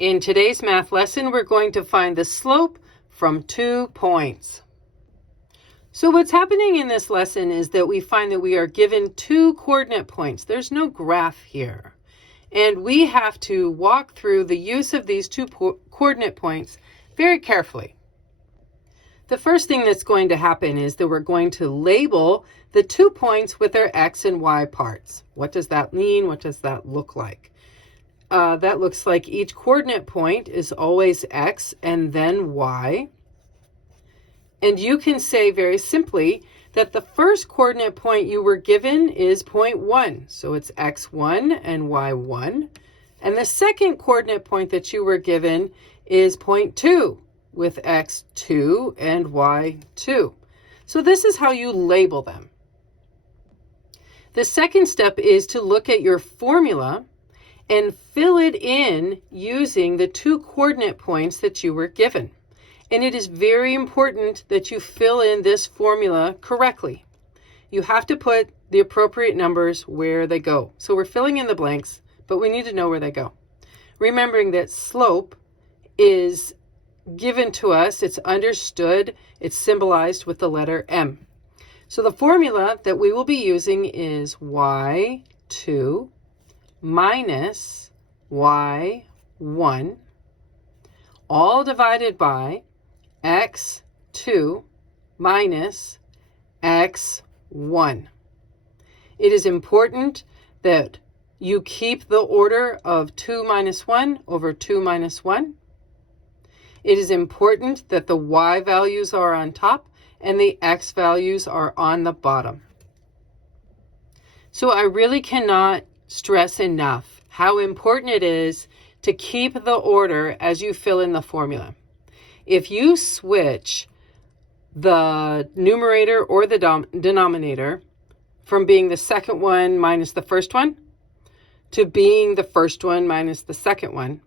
In today's math lesson, we're going to find the slope from 2 points. So what's happening in this lesson is that we find that we are given 2 coordinate points. There's no graph here. And we have to walk through the use of these 2 coordinate points very carefully. The first thing that's going to happen is that we're going to label the 2 points with their x and y parts. What does that mean? What does that look like? That looks like each coordinate point is always x and then y. And you can say very simply that the first coordinate point you were given is point 1. So it's x1 and y1. And the second coordinate point that you were given is point 2 with x2 and y2. So this is how you label them. The second step is to look at your formula and fill it in using the 2 coordinate points that you were given. And it is very important that you fill in this formula correctly. You have to put the appropriate numbers where they go. So we're filling in the blanks, but we need to know where they go. Remembering that slope is given to us, it's understood, it's symbolized with the letter M. So the formula that we will be using is y2 minus y1, all divided by x2 minus x1. It is important that you keep the order of 2 minus 1 over 2 minus 1. It is important that the y values are on top and the x values are on the bottom. So I really cannot stress enough how important it is to keep the order as you fill in the formula. If you switch the numerator or the denominator from being the second one minus the first one to being the first one minus the second one,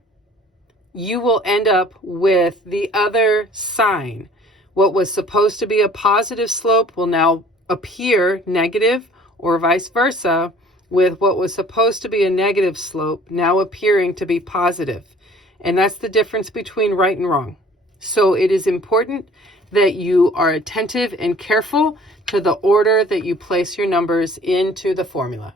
you will end up with the other sign. What was supposed to be a positive slope will now appear negative, or vice versa, with what was supposed to be a negative slope now appearing to be positive. And that's the difference between right and wrong. So it is important that you are attentive and careful to the order that you place your numbers into the formula.